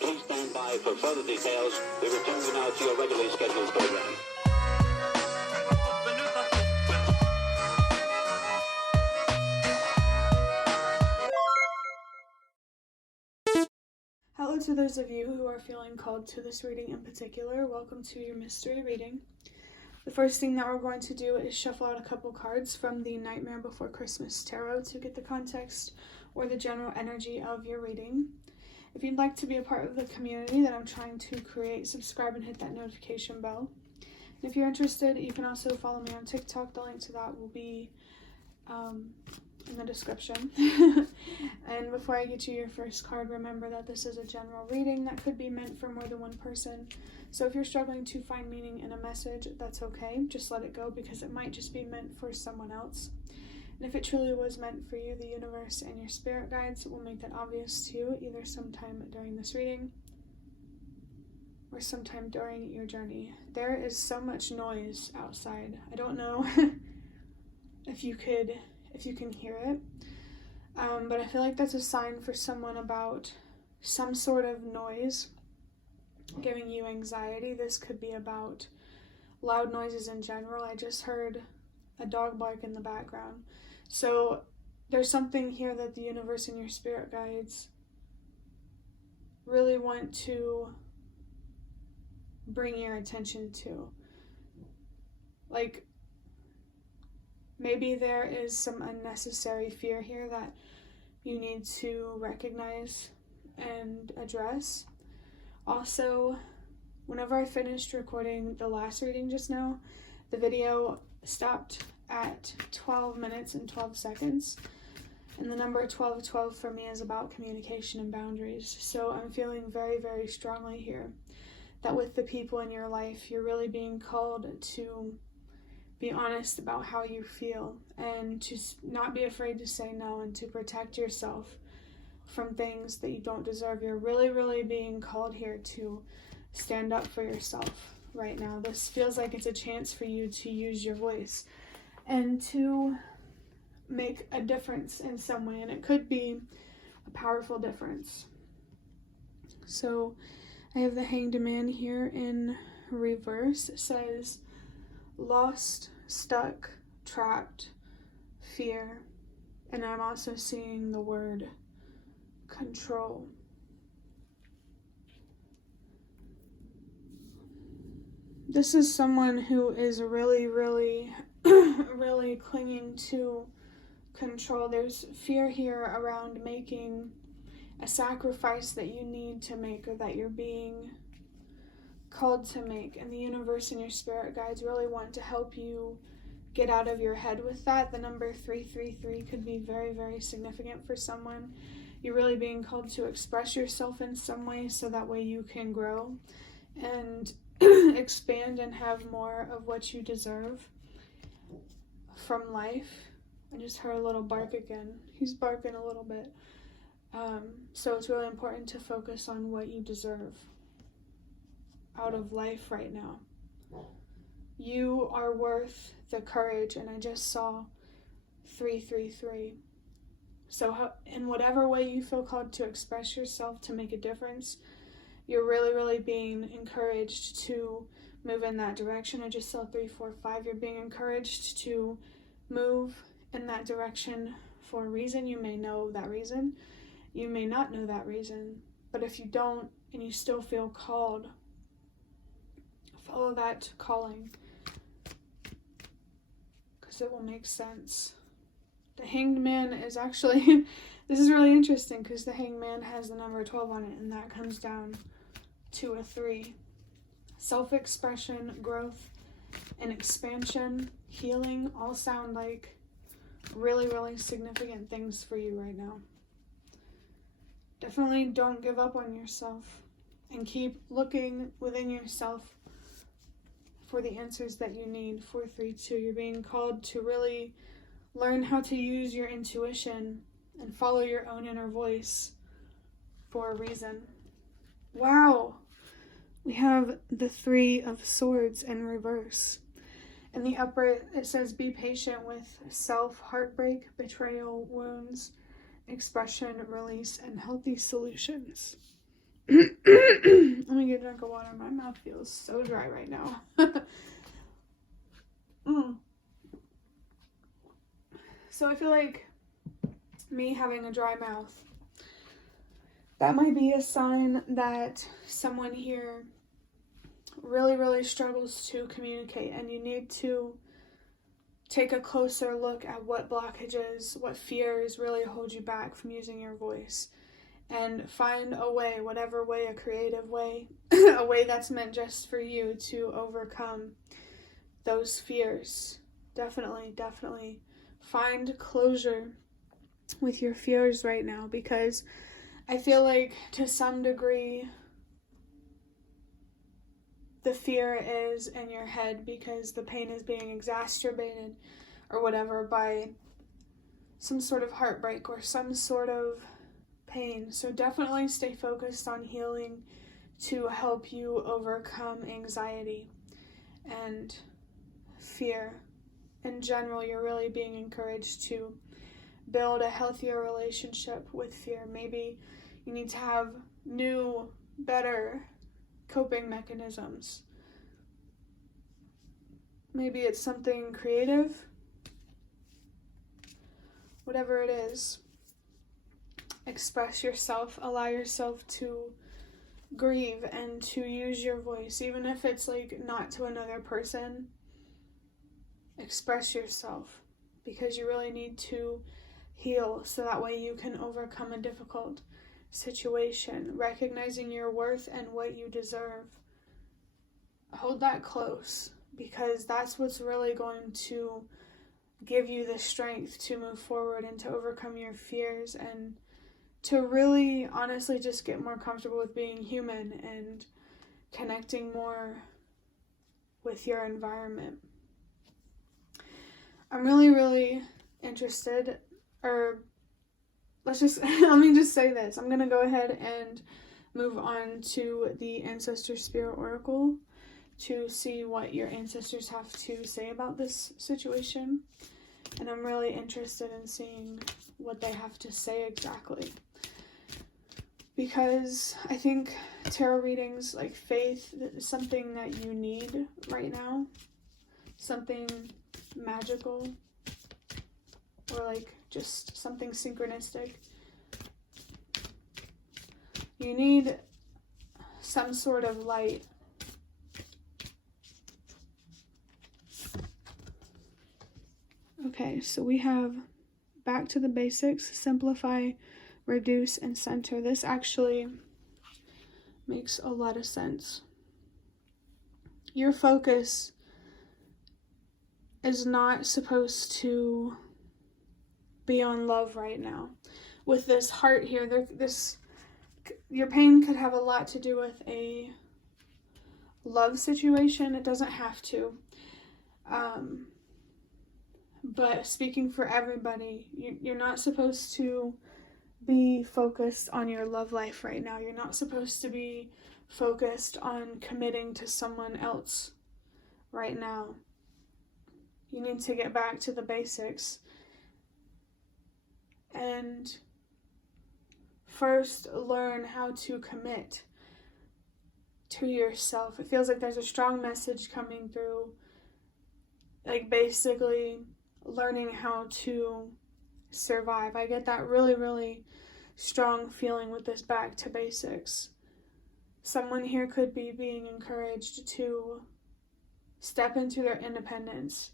Please stand by for further details. We return you now to your regularly scheduled program. Hello to those of you who are feeling called to this reading in particular. Welcome to your mystery reading. The first thing that we're going to do is shuffle out a couple cards from the Nightmare Before Christmas Tarot to get the context or the general energy of your reading. If you'd like to be a part of the community that I'm trying to create, subscribe and hit that notification bell. And if you're interested, you can also follow me on TikTok. The link to that will be in the description. And before I get you your first card, remember that this is a general reading that could be meant for more than one person. So if you're struggling to find meaning in a message, that's okay. Just let it go, because it might just be meant for someone else. And if it truly was meant for you, the universe and your spirit guides will make that obvious to you, either sometime during this reading or sometime during your journey. There is so much noise outside. I don't know if you can hear it, but I feel like that's a sign for someone about some sort of noise giving you anxiety. This could be about loud noises in general. I just heard a dog bark in the background. So there's something here that the universe and your spirit guides really want to bring your attention to. Like, maybe there is some unnecessary fear here that you need to recognize and address. Also, whenever I finished recording the last reading just now, the video stopped at 12 minutes and 12 seconds. And the number 1212 for me is about communication and boundaries. So I'm feeling very, very strongly here that with the people in your life, you're really being called to be honest about how you feel and to not be afraid to say no and to protect yourself from things that you don't deserve. You're really, really being called here to stand up for yourself right now. This feels like it's a chance for you to use your voice and to make a difference in some way, and it could be a powerful difference. So I have the Hanged Man here in reverse. It says lost, stuck, trapped, fear, and I'm also seeing the word control. This is someone who is really, really, really clinging to control. There's fear here around making a sacrifice that you need to make or that you're being called to make, and the universe and your spirit guides really want to help you get out of your head with that. The number 333 could be very, very significant for someone. You're really being called to express yourself in some way so that way you can grow and expand and have more of what you deserve from life. I just heard a little bark again. He's barking a little bit. So it's really important to focus on what you deserve out of life right now. You are worth the courage, and I just saw 333. So in whatever way you feel called to express yourself, to make a difference, you're really, really being encouraged to move in that direction. I just saw 345. You're being encouraged to move in that direction for a reason. You may know that reason. You may not know that reason. But if you don't and you still feel called, follow that calling, because it will make sense. The Hanged Man is actually, this is really interesting because the Hanged Man has the number 12 on it, and that comes down to a 3. Self-expression, growth, and expansion, healing all sound like really, really significant things for you right now. Definitely don't give up on yourself and keep looking within yourself for the answers that you need. 432, you're being called to really learn how to use your intuition and follow your own inner voice for a reason. Wow! We have the 3 of Swords in reverse. In the upper, it says, be patient with self, heartbreak, betrayal, wounds, expression, release, and healthy solutions. Let me get a drink of water. My mouth feels so dry right now. So I feel like me having a dry mouth, that might be a sign that someone here really, really struggles to communicate, and you need to take a closer look at what blockages, what fears really hold you back from using your voice, and find a way, whatever way, a creative way, a way that's meant just for you to overcome those fears. Definitely find closure with your fears right now, because I feel like to some degree the fear is in your head because the pain is being exacerbated or whatever by some sort of heartbreak or some sort of pain. So definitely stay focused on healing to help you overcome anxiety and fear. In general, you're really being encouraged to build a healthier relationship with fear. Maybe you need to have new, better coping mechanisms. Maybe it's something creative. Whatever it is, express yourself, allow yourself to grieve and to use your voice, even if it's like not to another person. Express yourself, because you really need to heal so that way you can overcome a difficult situation, recognizing your worth and what you deserve. Hold that close, because that's what's really going to give you the strength to move forward and to overcome your fears and to really honestly just get more comfortable with being human and connecting more with your environment. I'm really, really interested, or let me just say this. I'm going to go ahead and move on to the Ancestor Spirit Oracle to see what your ancestors have to say about this situation. And I'm really interested in seeing what they have to say exactly. Because I think tarot readings, like faith, is something that you need right now. Something magical, or like just something synchronistic. You need some sort of light. Okay, so we have back to the basics, simplify, reduce, and center. This actually makes a lot of sense. Your focus is not supposed to be on love right now. With this heart here, your pain could have a lot to do with a love situation. It doesn't have to. But speaking for everybody, you're not supposed to be focused on your love life right now. You're not supposed to be focused on committing to someone else right now. You need to get back to the basics and first learn how to commit to yourself. It feels like there's a strong message coming through, like basically learning how to survive. I get that really, really strong feeling with this back to basics. Someone here could be being encouraged to step into their independence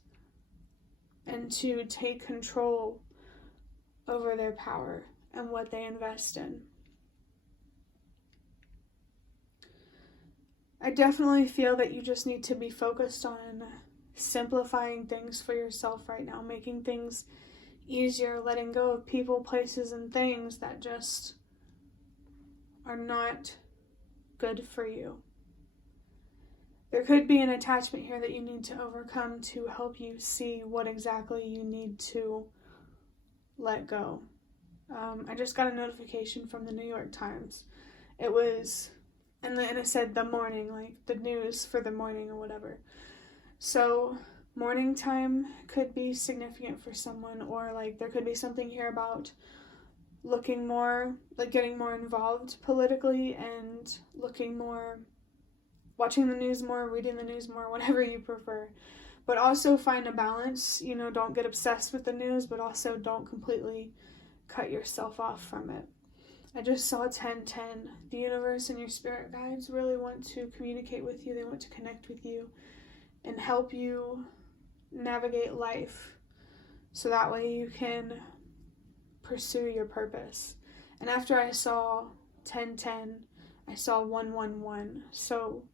and to take control over their power and what they invest in. I definitely feel that you just need to be focused on simplifying things for yourself right now, making things easier, letting go of people, places, and things that just are not good for you. There could be an attachment here that you need to overcome to help you see what exactly you need to let go. I just got a notification from the New York Times. It was, and it said the morning, like the news for the morning or whatever. So morning time could be significant for someone, or like there could be something here about looking more, like getting more involved politically and watching the news more, reading the news more, whatever you prefer. But also find a balance, don't get obsessed with the news, but also don't completely cut yourself off from it. I just saw 1010. The universe and your spirit guides really want to communicate with you. They want to connect with you and help you navigate life so that way you can pursue your purpose. And after I saw 1010, I saw 111. So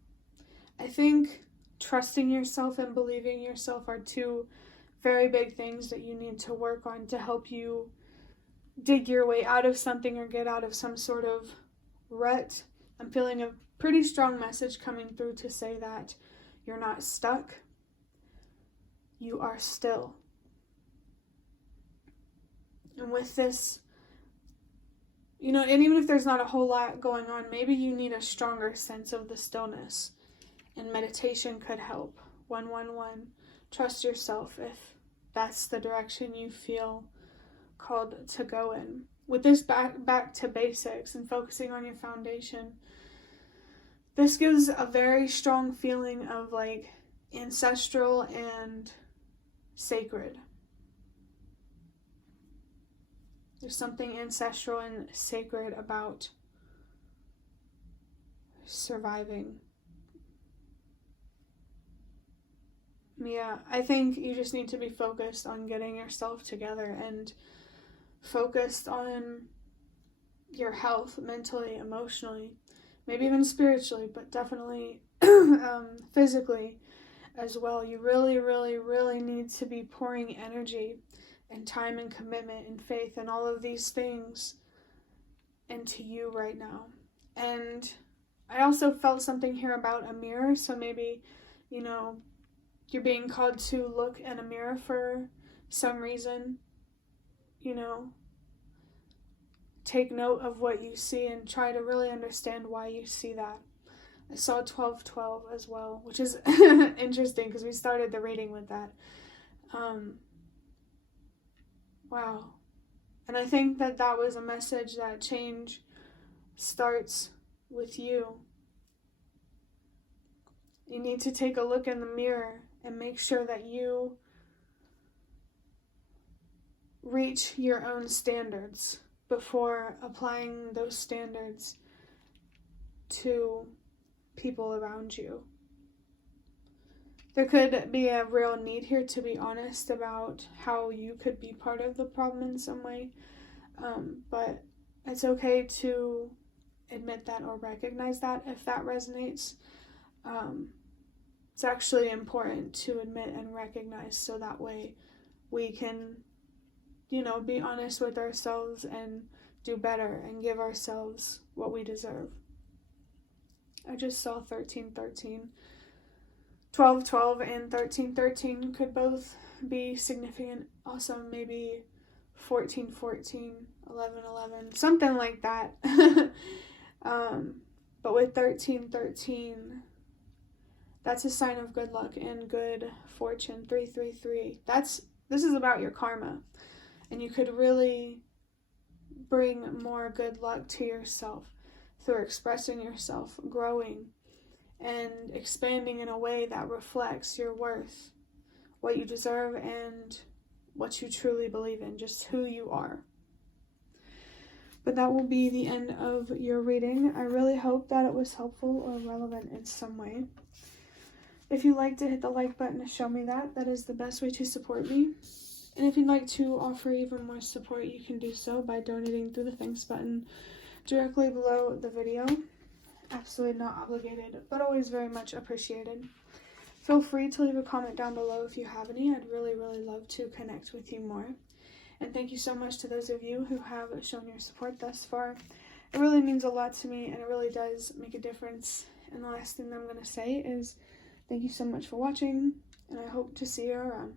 I think trusting yourself and believing yourself are two very big things that you need to work on to help you dig your way out of something or get out of some sort of rut. I'm feeling a pretty strong message coming through to say that you're not stuck. You are still. And with this, and even if there's not a whole lot going on, maybe you need a stronger sense of the stillness. And meditation could help. 111. Trust yourself if that's the direction you feel called to go in. With this back to basics and focusing on your foundation, this gives a very strong feeling of like ancestral and sacred. There's something ancestral and sacred about surviving. Yeah, I think you just need to be focused on getting yourself together and focused on your health mentally, emotionally, maybe even spiritually, but definitely physically as well. You really, really, really need to be pouring energy and time and commitment and faith and all of these things into you right now. And I also felt something here about a mirror, so maybe, you're being called to look in a mirror for some reason, take note of what you see and try to really understand why you see that. I saw 1212 as well, which is interesting because we started the reading with that. Wow. And I think that was a message that change starts with you. You need to take a look in the mirror and make sure that you reach your own standards before applying those standards to people around you. There could be a real need here to be honest about how you could be part of the problem in some way, but it's okay to admit that or recognize that if that resonates. It's actually important to admit and recognize so that way we can, be honest with ourselves and do better and give ourselves what we deserve. I just saw 1313. 1212 and 1313 could both be significant. Also, maybe 1414, 1111, something like that. But with 1313, that's a sign of good luck and good fortune. 333. This is about your karma. And you could really bring more good luck to yourself through expressing yourself, growing, and expanding in a way that reflects your worth, what you deserve, and what you truly believe in, just who you are. But that will be the end of your reading. I really hope that it was helpful or relevant in some way. If you'd like to hit the like button to show me that is the best way to support me. And if you'd like to offer even more support, you can do so by donating through the thanks button directly below the video. Absolutely not obligated, but always very much appreciated. Feel free to leave a comment down below if you have any. I'd really, really love to connect with you more. And thank you so much to those of you who have shown your support thus far. It really means a lot to me, and it really does make a difference. And the last thing that I'm going to say is thank you so much for watching, and I hope to see you around.